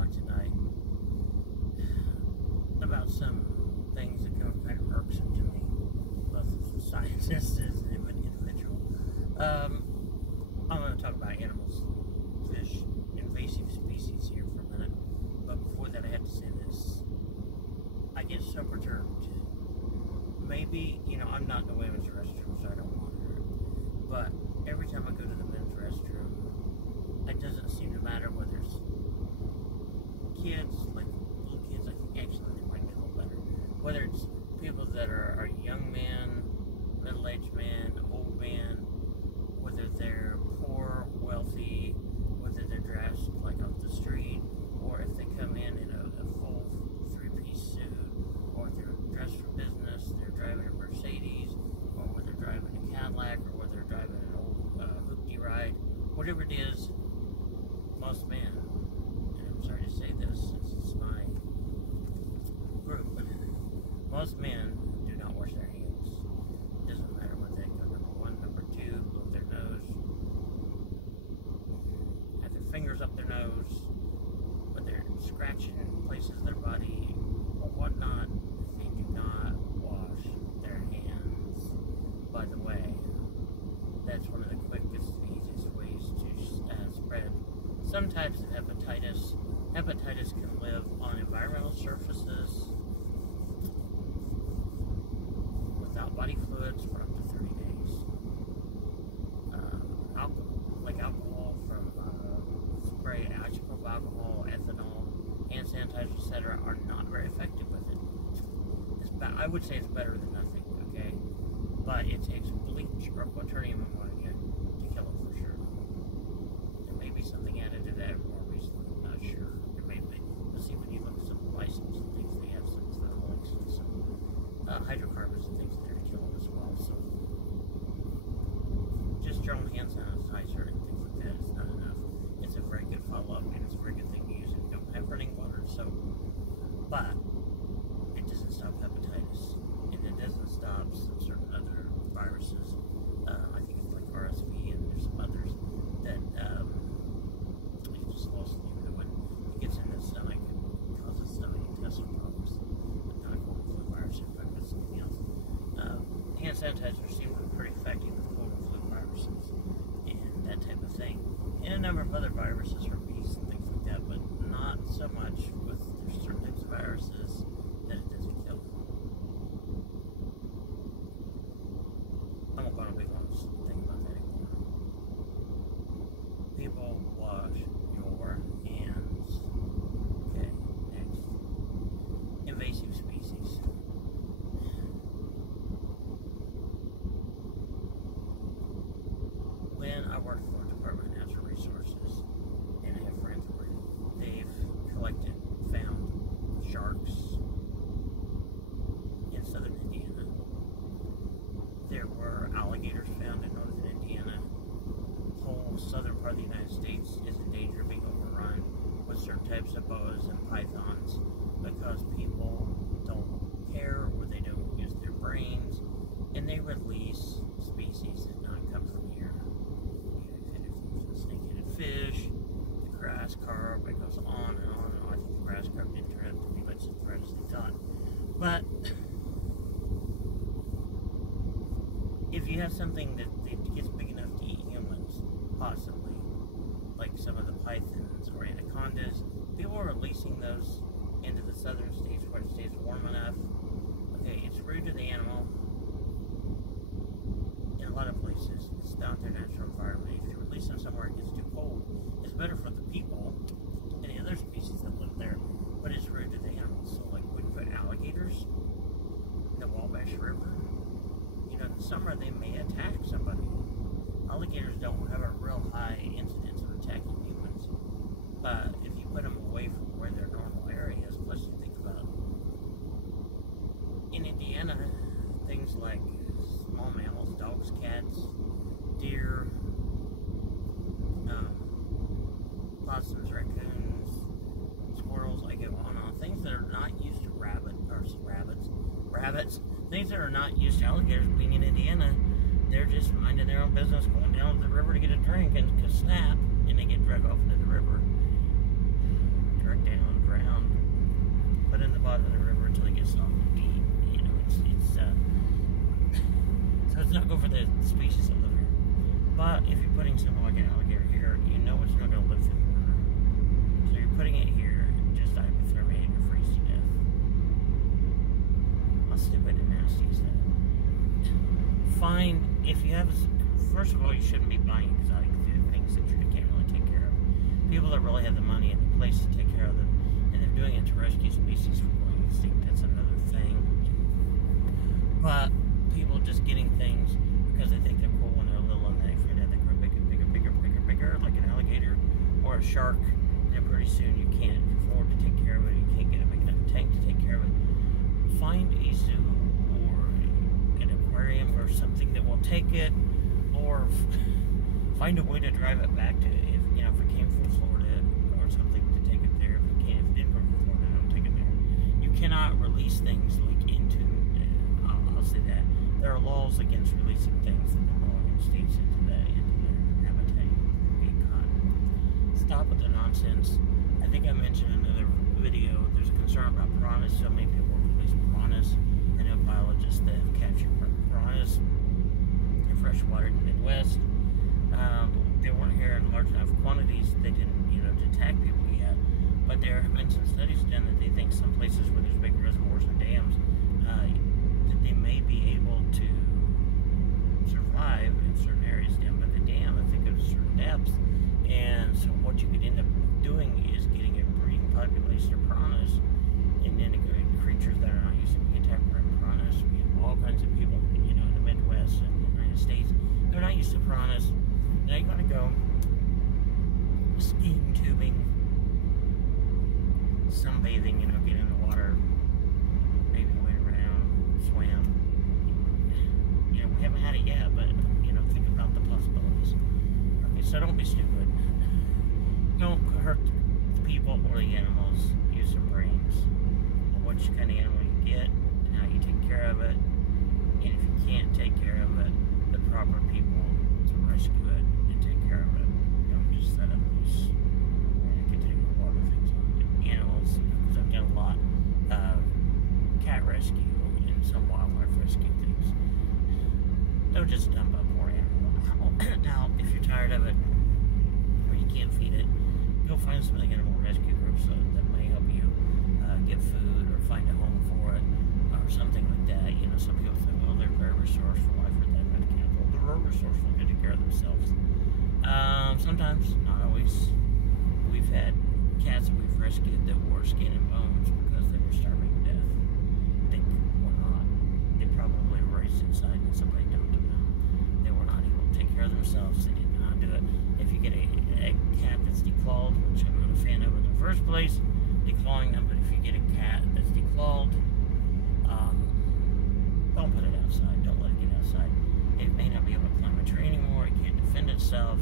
talk tonight about some things that come kind of irksome to me, both as a scientist and as an individual. I'm going to talk about animals, fish, invasive species here for a minute. But before that, I have to say this. I get so perturbed. Maybe, I'm not in the women's restroom, so I don't wander. But every time I go to the men's restroom, it doesn't seem to matter whether it's kids, like little kids, I think actually they might be a little better. Whether it's people that are young men, middle-aged men, old men, whether they're poor, wealthy, whether they're dressed like off the street, or if they come in a full three-piece suit, or if they're dressed for business, they're driving a Mercedes, or whether they're driving a Cadillac, or whether they're driving an old hoopty ride, whatever it is, most men, and I'm sorry to say this, since it's my group, most men do not wash their hands. It doesn't matter whether they go number one, number two, blow their nose, have their fingers up their nose, but they're scratching places of their body or whatnot. They do not wash their hands. By the way, that's one of the quickest and easiest ways to spread some types of hepatitis. Hepatitis can live on environmental surfaces without body fluids for up to 30 days. Alcohol from spray, isopropyl alcohol, ethanol, hand sanitizer, etc. are not very effective with it. I would say it's better than nothing, okay? But it takes bleach or quaternium ammonia to kill it for sure. There may be something added to that more recently, I'm not sure. There may be. Let's see, when you look at some license and things, they have some phenolics and some hydrocarbons and things there to kill them as well. So just your own hand sanitizer and things like that is not enough. It's a very good follow-up, and it's a very good thing to use if you don't have running water and soap. But it doesn't stop hepatitis, and it doesn't stop some certain other viruses. I think it's like RSV, and there's some others that you just lost even when it gets in the stomach and causes stomach intestinal problems. Not a cold and flu virus, in fact, that's something else. Hand sanitizer seems to be pretty effective with cold and flu viruses and that type of thing. And a number of other viruses, herpes and things like that, but not so much with certain types of viruses that it doesn't kill. I'm not going to be one thing about that anymore. People wash your hands. Okay, next. Invasive species. When I worked for the Department of Natural Resources, and I have friends where they've found sharks in southern Indiana. There were alligators found in northern Indiana. The whole southern part of the United States is in danger of being overrun with certain types of boas and pythons because people don't care or they don't use their brains, and they release species that not come from here. The snake-headed fish, the grass carp, it goes on and on and on. I think the grass carp didn't turn out to be much of a threat as they thought. But if you have something that gets big enough to eat humans, possibly, like some of the pythons or anacondas, people are releasing those into the southern states where it stays warm enough. Okay, it's rude to the animal in a lot of places. It's not their natural environment. If you release them somewhere it gets too cold, it's better for the people and the other species that live there, but it's rude to the animals. So like when you put alligators in the Wabash River, in the summer they may attack somebody. Alligators don't have a real high incidence of attacking humans, but if you put them away from where their normal areas, plus you think about in Indiana, things like small mammals, dogs, cats, deer, possums, raccoons, squirrels, I go on and on. Things that are not used to rabbits, things that are not used to alligators being in Indiana, they're just minding their own business, going down to the river to get a drink and snap, and they get dragged off into the river, dragged down. people that really have the money and the place to take care of them, and they're doing it to rescue species from going extinct. That's another thing. But people just getting things because they think they're cool when they're little, and they figure that they grow bigger, like an alligator or a shark. And then pretty soon you can't afford to take care of it. You can't get a big enough tank to take care of it. Find a zoo or an aquarium or something that will take it, or find a way to drive it back to, if it came from Florida or something, to take it there. If it didn't come from Florida, don't take it there. You cannot release things like into, I'll say that. There are laws against releasing things that belong in states into their habitat being caught. Stop with the nonsense. I think I mentioned in another video, there's a concern about piranhas. So many people release piranhas. I know biologists that have captured piranhas in freshwater in the Midwest. They weren't here in large enough quantities. They didn't, attack people yet. But there have been some studies done that they think some places where there's big reservoirs and dams, that they may be able to survive in certain areas down by the dam if they go to certain depths. And so what you could end up doing is getting a breeding population of piranhas and integrating creatures that are not used to being attacked by piranhas. We have all kinds of people, in the Midwest and the United States, they're not used to piranhas. Now you gotta go skiing, tubing, sunbathing, get in the water, maybe wade around, swim. We haven't had it yet, but think about the possibilities. Okay, so don't be stupid. Don't hurt the people or the animals. Use some brains on what kind of animal you get and how you take care of it. And if you can't take care of it, the proper people to rescue it and take care of it. Don't just set it loose. And I can tell you a lot of things on animals, because I've done a lot of cat rescue and some wildlife rescue things. Don't just dump a poor animal. Now, if you're tired of it or you can't feed it, go find some of the animal rescue groups that may help you get food or find a home for it or something like that. Some people think, well, they're very resourceful. I've heard that about cats. Well, they're very resourceful, they take care of themselves. Sometimes, not always. We've had cats that we've rescued that were skin and bones because they were starving to death. They were not. They probably were raised inside and somebody dumped them out. They were not able to take care of themselves. They did not do it. If you get a cat that's declawed, which I'm not a fan of in the first place, declawing them, but if you get a cat that's declawed, don't put it outside. Don't let it get outside. It may not be able to climb a tree anymore. It can't defend itself.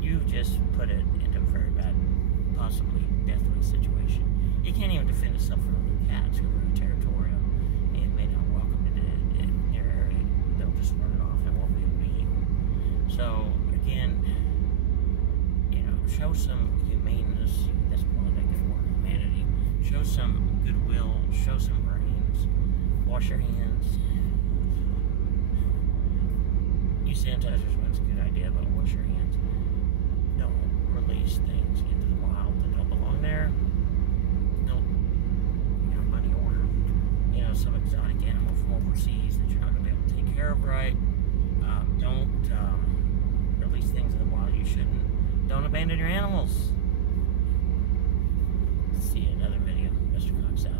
You just put it into a very bad, possibly deathly situation. It can't even defend itself from other cats who are territorial and may not welcome it in their area. They'll just run it off and won't be able to eat. So, again, show some humaneness. That's one of the good word, humanity. Show some goodwill. Show some brains. Wash your hands. Use sanitizers when it's a good idea, but wash your hands. Don't release things into the wild that don't belong there. Don't, money order, some exotic animal from overseas that you're not going to be able to take care of right. Don't release things in the wild you shouldn't. Don't abandon your animals. See you in another video. Mr. Cox out.